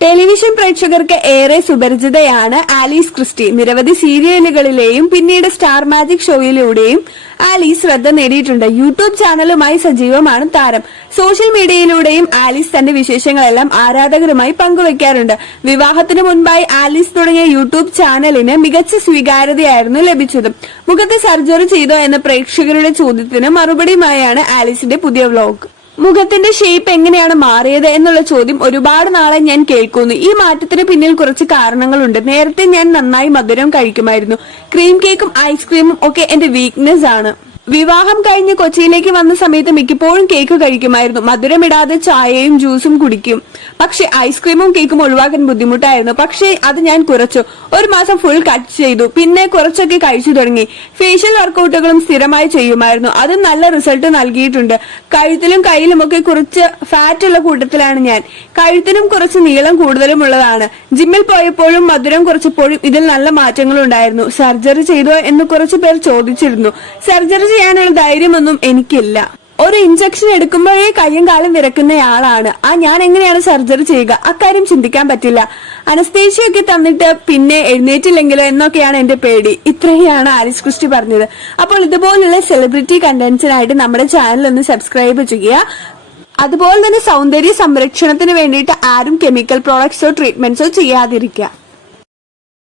Television പ്രേക്ഷകർക്ക് ഏറെ സുപരിചിതയാണ് Alice Christy. നിരവധി സീരിയലുകളിലെയും പിന്നീട് സ്റ്റാർ മാജിക് ഷോയിലൂടെയും ആലീസ് ശ്രദ്ധ നേടിയിട്ടുണ്ട്. യൂട്യൂബ് ചാനലുമായി സജീവമാണ് താരം. സോഷ്യൽ മീഡിയയിലൂടെയും ആലീസ് തന്റെ വിശേഷങ്ങളെല്ലാം ആരാധകരുമായി പങ്കുവയ്ക്കാറുണ്ട്. വിവാഹത്തിനു മുൻപായി ആലീസ് തുടങ്ങിയ യൂട്യൂബ് ചാനലിന് മികച്ച സ്വീകാര്യതയായിരുന്നു ലഭിച്ചത്. മുഖത്ത് സർജറി ചെയ്തോ എന്ന പ്രേക്ഷകരുടെ ചോദ്യത്തിന് മറുപടിയുമായാണ് ആലീസിന്റെ പുതിയ വ്ലോഗ്. മുഖത്തിന്റെ ഷേപ്പ് എങ്ങനെയാണ് മാറിയത് എന്നുള്ള ചോദ്യം ഒരുപാട് നാളെ ഞാൻ കേൾക്കുന്നു. ഈ മാറ്റത്തിന് പിന്നിൽ കുറച്ച് കാരണങ്ങളുണ്ട്. നേരത്തെ ഞാൻ നന്നായി മധുരം കഴിക്കുമായിരുന്നു. ക്രീം കേക്കും ഐസ്ക്രീമും ഒക്കെ എന്റെ വീക്ക്നെസ് ആണ്. വിവാഹം കഴിഞ്ഞ് കൊച്ചിയിലേക്ക് വന്ന സമയത്ത് മിക്കപ്പോഴും കേക്ക് കഴിക്കുമായിരുന്നു. മധുരമിടാതെ ചായയും ജ്യൂസും കുടിക്കും. പക്ഷെ ഐസ്ക്രീമും കേക്കും ഒഴിവാക്കാൻ ബുദ്ധിമുട്ടായിരുന്നു. പക്ഷെ അത് ഞാൻ കുറച്ചു. ഒരു മാസം ഫുൾ കട്ട് ചെയ്തു. പിന്നെ കുറച്ചൊക്കെ കഴിച്ചു തുടങ്ങി. ഫേഷ്യൽ വർക്കൗട്ടുകളും സ്ഥിരമായി ചെയ്യുമായിരുന്നു. അതും നല്ല റിസൾട്ട് നൽകിയിട്ടുണ്ട്. കഴുത്തിലും കയ്യിലുമൊക്കെ കുറച്ച് ഫാറ്റ് ഉള്ള കൂട്ടത്തിലാണ് ഞാൻ. കഴുത്തിനും കുറച്ച് നീളം കൂടുതലും ഉള്ളതാണ്. ജിമ്മിൽ പോയപ്പോഴും മധുരം കുറച്ചപ്പോഴും ഇതിൽ നല്ല മാറ്റങ്ങൾ ഉണ്ടായിരുന്നു. സർജറി ചെയ്തോ എന്ന് കുറച്ചു പേർ ചോദിച്ചിരുന്നു. സർജറി ചെയ്യാനുള്ള ധൈര്യമൊന്നും എനിക്കില്ല. ഒരു ഇഞ്ചക്ഷൻ എടുക്കുമ്പോഴേ കയ്യും കാലും വിറക്കുന്നയാളാണ്. ഞാൻ എങ്ങനെയാണ് സർജറി ചെയ്യുക? അക്കാര്യം ചിന്തിക്കാൻ പറ്റില്ല. അനസ്തേഷ്യയൊക്കെ തന്നിട്ട് പിന്നെ എഴുന്നേറ്റില്ലെങ്കിലോ എന്നൊക്കെയാണ് എന്റെ പേടി. ഇത്രയാണ് ആലീസ് ക്രിസ്റ്റി പറഞ്ഞത്. അപ്പോൾ ഇതുപോലുള്ള സെലിബ്രിറ്റി കണ്ടന്റ്സിനായിട്ട് നമ്മുടെ ചാനൽ ഒന്ന് സബ്സ്ക്രൈബ് ചെയ്യുക. അതുപോലെ തന്നെ സൗന്ദര്യ സംരക്ഷണത്തിന് വേണ്ടിയിട്ട് ആരും കെമിക്കൽ പ്രോഡക്ട്സോ ട്രീറ്റ്മെന്റ്സോ ചെയ്യാതിരിക്കുക.